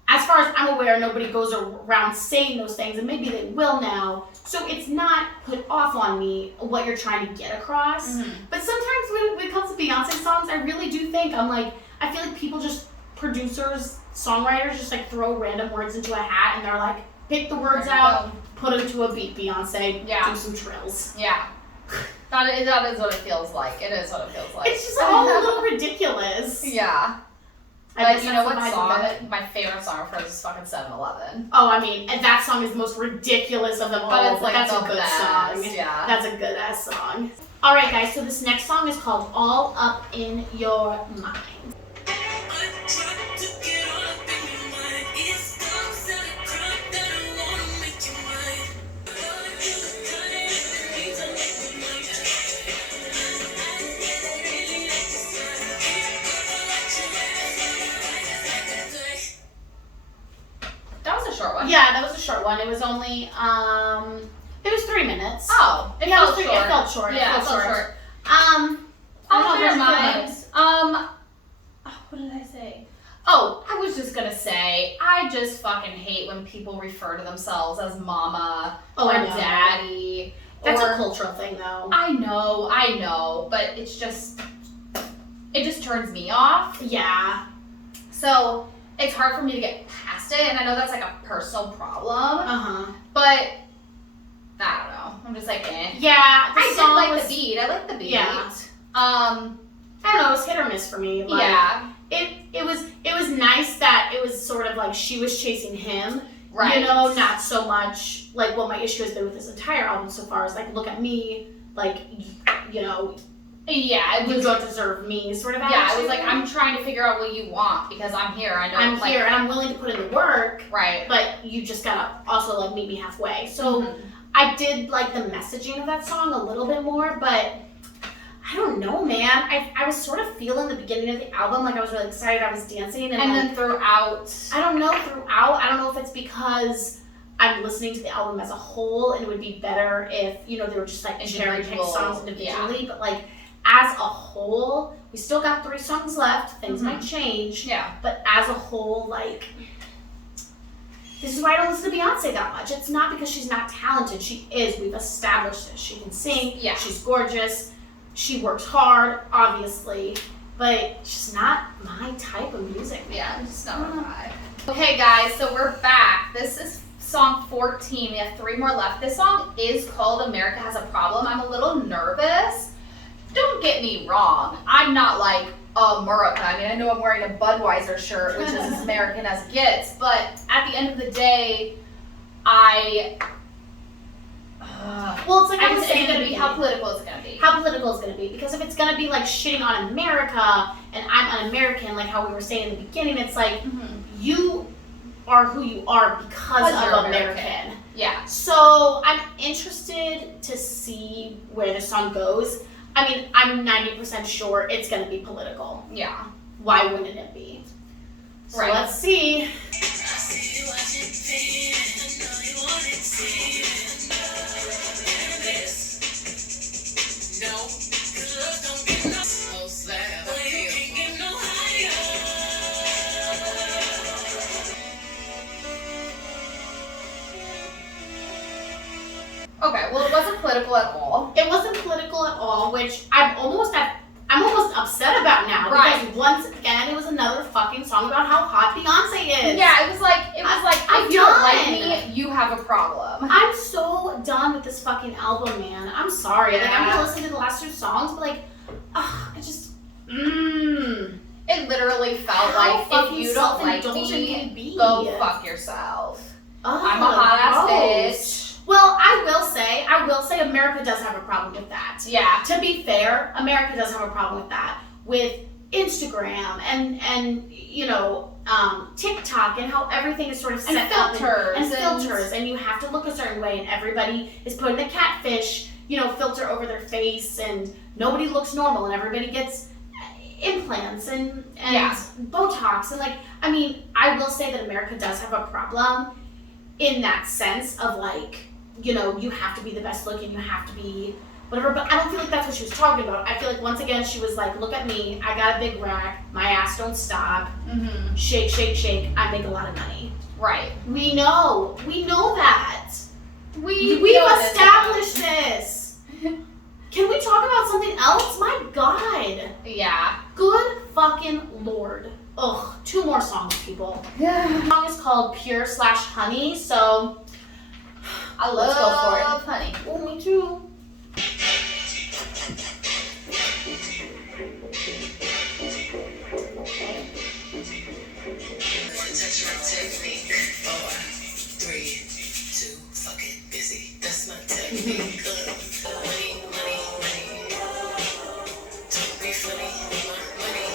as far as I'm aware, nobody goes around saying those things, and maybe they will now. So it's not put off on me what you're trying to get across. Mm-hmm. But sometimes when it comes to Beyonce songs, I really do think, I'm like, I feel like people just, producers, songwriters, just like throw random words into a hat, and they're like, pick the words out, put them to a beat, Beyonce, do some trills. Yeah. That is what it feels like. It is what it feels like. It's just all a little ridiculous. Yeah. But you know what song? My favorite song of hers is fucking 7-Eleven. Oh, I mean, and that song is the most ridiculous of them all. But it's like that's a good song. Yeah. That's a good ass song. All right, guys. So this next song is called "All Up in Your Mind." Yeah, that was a short one. It was only, it was 3 minutes. Oh, it felt short. Yeah, it felt short. Never mind. What did I say? Oh, I was just gonna say, I just fucking hate when people refer to themselves as mama or daddy. That's a cultural thing, though. I know, but it just turns me off. Yeah. So it's hard for me to get past it, and I know that's like a personal problem. But I don't know. I'm just like, eh. Yeah, I did like the beat. I like the beat. Yeah. I don't know. It was hit or miss for me. Like, yeah. It was nice that it was sort of like she was chasing him. Right. You know, not so much like what my issue has been with this entire album so far is like, look at me, like, you know. Yeah, you don't deserve me, sort of attitude. Yeah, it was like, I'm trying to figure out what you want because I'm here. I know I'm here and I'm willing to put in the work. Right. But you just gotta also like meet me halfway. So I did like the messaging of that song a little bit more, but I don't know, man. I was sort of feeling the beginning of the album, like I was really excited, I was dancing, and then throughout. I don't know if it's because I'm listening to the album as a whole, and it would be better if, you know, they were just like cherry pick songs individually, but like as a whole, we still got 3 songs left. Things might change. Yeah. But as a whole, like, this is why I don't listen to Beyonce that much. It's not because she's not talented. She is. We've established it. She can sing. Yeah. She's gorgeous. She works hard, obviously. But it's just not my type of music. Yeah, it's just not my vibe. Okay, guys, so we're back. This is song 14. We have 3 more left. This song is called America Has a Problem. I'm a little nervous. Don't get me wrong. I'm not like America. I mean, I know I'm wearing a Budweiser shirt, which is as American as it gets. But at the end of the day, well, it's like I was saying, how political is it gonna be? How political is it gonna be? Because if it's gonna be like shitting on America and I'm un-American, like how we were saying in the beginning, it's like you are who you are because of American. Yeah. So I'm interested to see where the song goes. I mean, I'm 90% sure it's gonna be political. Yeah. Why wouldn't it be? So right. Let's see. Okay, well, it wasn't political at all. It wasn't political at all, which I'm almost upset about now. Right. Because once again, it was another fucking song about how hot Beyonce is. Yeah, it was like if you don't like me, you have a problem. I'm so done with this fucking album, man. I'm sorry. Yeah. Like I'm gonna listen to the last 2 songs, but like, I just, It literally felt like if you don't like me, go fuck yourself. I'm a hot ass bitch. Well, I will say America does have a problem with that. Yeah. To be fair, America does have a problem with that. With Instagram and you know, TikTok and how everything is sort of set up and filters and you have to look a certain way and everybody is putting the catfish, you know, filter over their face and nobody looks normal and everybody gets implants and Botox and like, I mean, I will say that America does have a problem in that sense of like, you know, you have to be the best looking, you have to be whatever, but I don't feel like that's what she was talking about. I feel like once again she was like, look at me, I got a big rack, my ass don't stop, shake, shake, shake, I make a lot of money. Right. We know that. We've established this. Can we talk about something else? My God. Yeah. Good fucking Lord. Ugh, 2 more songs, people. The song is called Pure/Honey, so I let's go for it. love honey. Oh, me too. That's my technique. Money, money, money. Don't be funny. Money,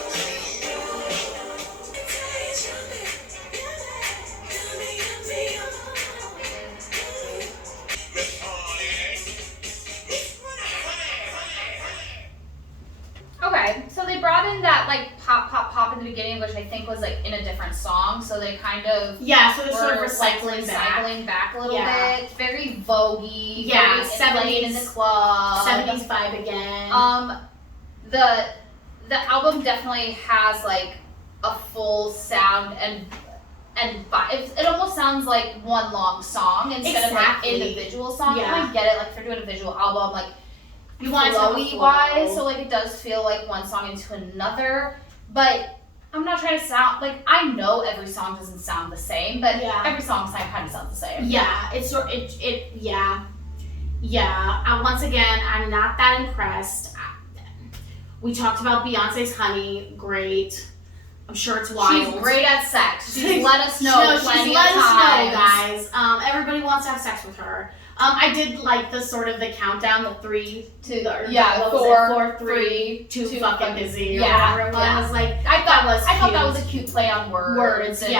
Okay, so they brought in that like pop, pop, pop in the beginning, which I think was like in a different song. So they kind of so they're sort of were, recycling back a little bit. Very voguey. Yeah, very 70s in the club. 70s vibe again. The album definitely has like a full sound and it almost sounds like one long song instead of like individual songs. Yeah. And I get it, like if you're doing a visual album, like You want it to have a flowy flow. wise, so like it does feel like one song into another, but I'm not trying to sound like, I know every song doesn't sound the same, but every song kind of sounds the same. Yeah, once again, I'm not that impressed. We talked about Beyonce's Honey, great. I'm sure it's wild. She's great at sex. She's let us know plenty she's let of us times. know, guys. Everybody wants to have sex with her. I did like the sort of the countdown, the 3, 2, 4, 3, 2, fucking busy. Or whatever it was. Yeah. Like I thought cute. that was a cute play on words and,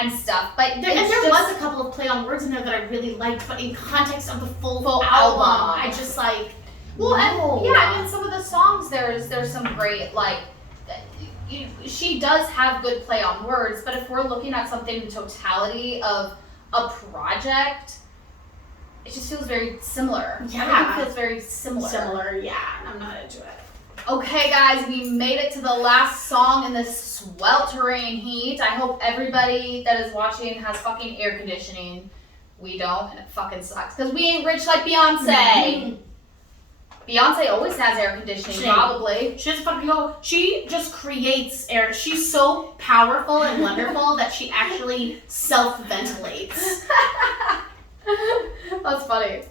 and stuff. But there was a couple of play on words in there that I really liked, but in context of the full album, I just like. Well, and I mean, some of the songs there's some great like. She does have good play on words, but if we're looking at something in totality of a project, it just feels very similar. Yeah. Everything feels very similar. Yeah, I'm not into it. Okay, guys, we made it to the last song in this sweltering heat. I hope everybody that is watching has fucking air conditioning. We don't, and it fucking sucks, because we ain't rich like Beyonce. Beyonce always has air conditioning, probably. She doesn't fucking go. She just creates air. She's so powerful and wonderful that she actually self-ventilates. That's funny.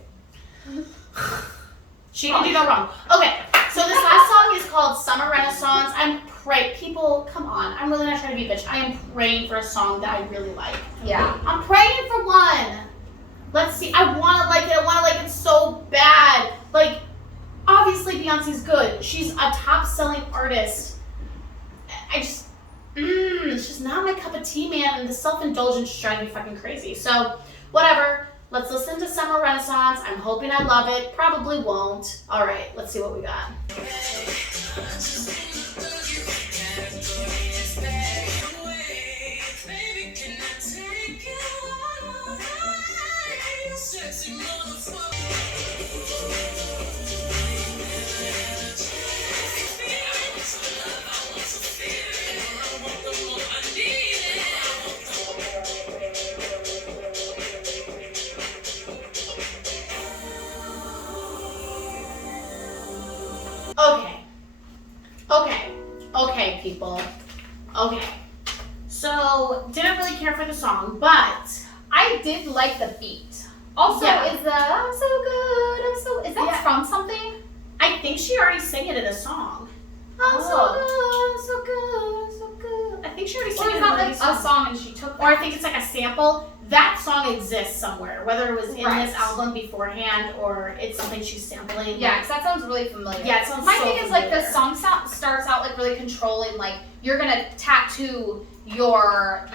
She can do no wrong. Okay, so this last song is called Summer Renaissance. People, come on. I'm really not trying to be a bitch. I am praying for a song that I really like. Yeah. I'm praying for one. Let's see. I want to like it. I want to like it so bad. Like, obviously Beyonce's good. She's a top-selling artist. It's just not my cup of tea, man. And the self-indulgence is driving me fucking crazy. So, whatever. Let's listen to Summer Renaissance. I'm hoping I love it. Probably won't. All right, let's see what we got. Okay, people. Okay. So, didn't really care for the song, but I did like the beat. Also, is the I'm so good, is that from something? I think she already sang it in a song. I'm so good. I think she already sang Or it is in that like a a song and she took that? Or I think it's like a sample. That song exists somewhere, whether it was in Right. this album beforehand or it's something she's sampling. Yeah, because that sounds really familiar. Yeah, it sounds My so thing is like the familiar. song starts out like really controlling, like you're gonna tattoo your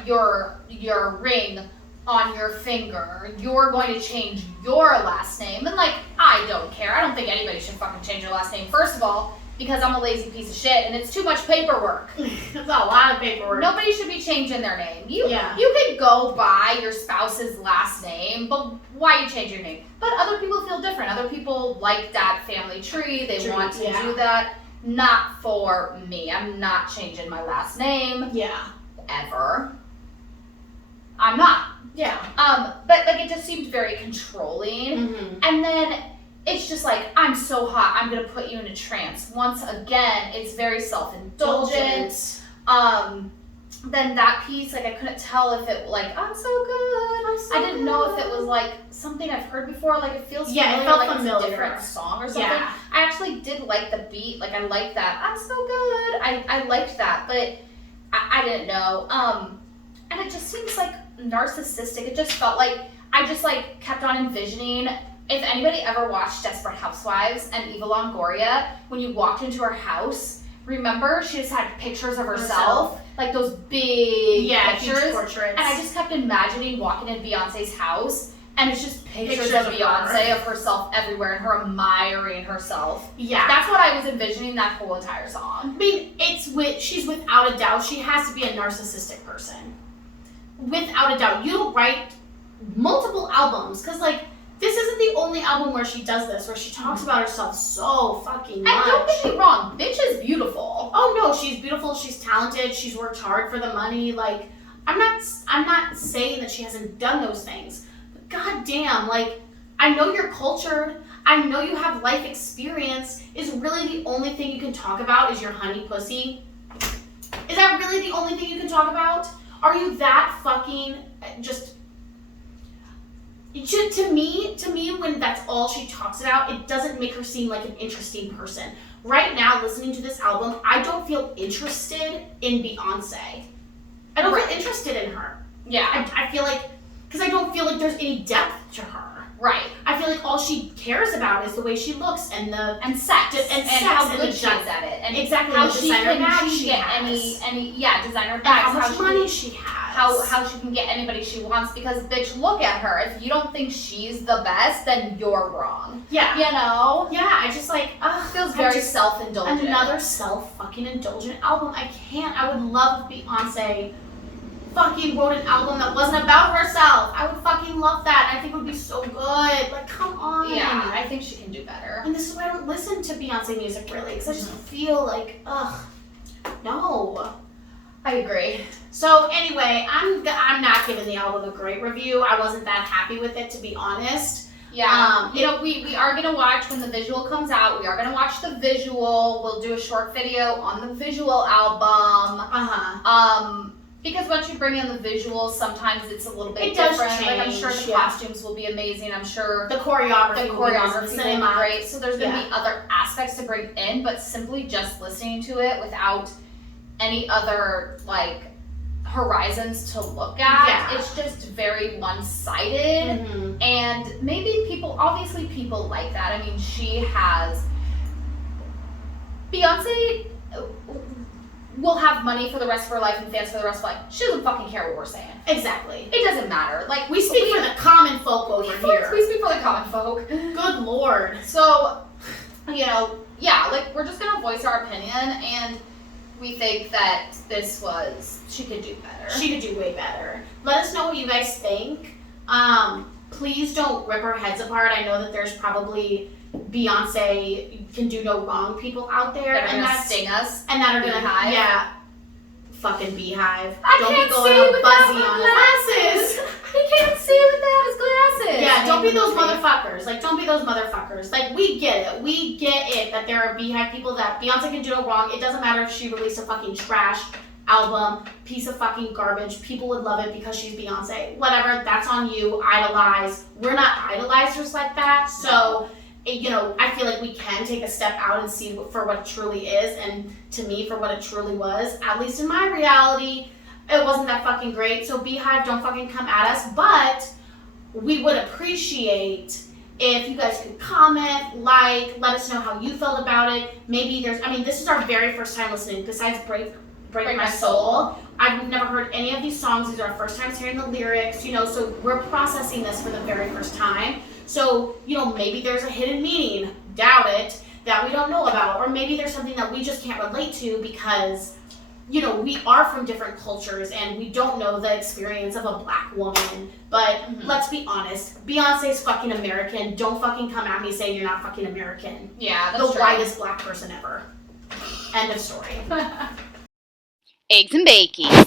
ring on your finger. You're going to change your last name, and like I don't care. I don't think anybody should fucking change their last name. First of all, because I'm a lazy piece of shit and it's too much paperwork. It's a lot of paperwork. Nobody should be changing their name. You Yeah. you can go by your spouse's last name, but why you change your name? But other people feel different. Other people like that family tree. They want to do that. Not for me. I'm not changing my last name Yeah. ever. I'm not. Yeah. But like it just seemed very controlling. Mm-hmm. And then it's just like, I'm so hot, I'm gonna put you in a trance. Once again, it's very self-indulgent. Then that piece, like I couldn't tell if it like, I'm so good. I didn't know if it was like something I've heard before. Like it feels familiar, it felt like familiar. it's a different song or something. Yeah. I actually did like the beat. Like I liked that. I'm so good. I liked that, but I didn't know. And it just seems like narcissistic. It just felt like I just like kept on envisioning. If anybody ever watched Desperate Housewives and Eva Longoria, when you walked into her house, remember she just had pictures of herself, like those big pictures. Huge portraits. And I just kept imagining walking in Beyonce's house, and it's just pictures Pictures of of Beyonce, her. of herself everywhere, and her admiring herself. Yeah. That's what I was envisioning that whole entire song. I mean, she's without a doubt, she has to be a narcissistic person. Without a doubt. You don't write multiple albums, because like, this isn't the only album where she does this, where she talks about herself so fucking much. And don't get me wrong, bitch is beautiful. Oh no, she's beautiful, she's talented, she's worked hard for the money. Like, I'm not saying that she hasn't done those things. But goddamn, like, I know you're cultured, I know you have life experience. Is really the only thing you can talk about is your honey pussy? Is that really the only thing you can talk about? Are you that fucking just... To me, when that's all she talks about, it doesn't make her seem like an interesting person. Right now, listening to this album, I don't feel interested in Beyonce. I don't feel interested in her. Yeah. I feel like, because I don't feel like there's any depth to her. Right. I feel like all she cares about is the way she looks and sex and how sex good and she is at it, and exactly how the she designer can bags she get has. any designer and bags, how much money she has. how she can get anybody she wants, because bitch, look at her. If you don't think she's the best, then you're wrong. Yeah. You know? Yeah, I just like Feels very self-indulgent. Another fucking indulgent album. I can't. I would love if Beyonce fucking wrote an album that wasn't about herself. I would fucking love that. And I think it would be so good. Like, come on. Yeah, I think she can do better. And this is why I don't listen to Beyonce music really, because I just feel like, no. I agree. So anyway, I'm not giving the album a great review. I wasn't that happy with it, to be honest. Yeah, we are gonna watch when the visual comes out. We are gonna watch the visual. We'll do a short video on the visual album. Because once you bring in the visuals, sometimes it's a little bit different. Change, like I'm sure the costumes will be amazing. I'm sure the choreography will be great. So there's gonna be other aspects to bring in, but simply just listening to it without any other like horizons to look at, it's just very one-sided. And maybe people like that. I mean, Beyonce will have money for the rest of her life and fans for the rest of her life. She doesn't fucking care what we're saying. Exactly. It doesn't matter. Like, we speak for the common folk over here. We speak for the common folk. Good Lord. So, we're just gonna voice our opinion, and we think that she could do better. She could do way better. Let us know what you guys think. Please don't rip our heads apart. I know that there's probably Beyonce can do no wrong people out there that are gonna sting us and that are gonna fucking Beehive. Don't be going all buzzy on his glasses. I can't see without his glasses. Yeah, don't be those motherfuckers. Like, don't be those motherfuckers. Like, we get it. We get it that there are Beehive people that Beyonce can do no wrong. It doesn't matter if she released a fucking trash album, piece of fucking garbage. People would love it because she's Beyonce. Whatever, that's on you. Idolize. We're not idolizers like that. So, I feel like we can take a step out and see for what it truly is. And to me, for what it truly was, at least in my reality, it wasn't that fucking great. So Beehive, don't fucking come at us. But we would appreciate if you guys could comment, let us know how you felt about it. Maybe this is our very first time listening, besides Break My Soul. I've never heard any of these songs. These are our first times hearing the lyrics, so we're processing this for the very first time. So, maybe there's a hidden meaning, doubt it, that we don't know about. Or maybe there's something that we just can't relate to because, we are from different cultures and we don't know the experience of a black woman. But let's be honest, Beyonce's fucking American. Don't fucking come at me saying you're not fucking American. Yeah, that's the whitest black person ever. End of story. Eggs and bacon.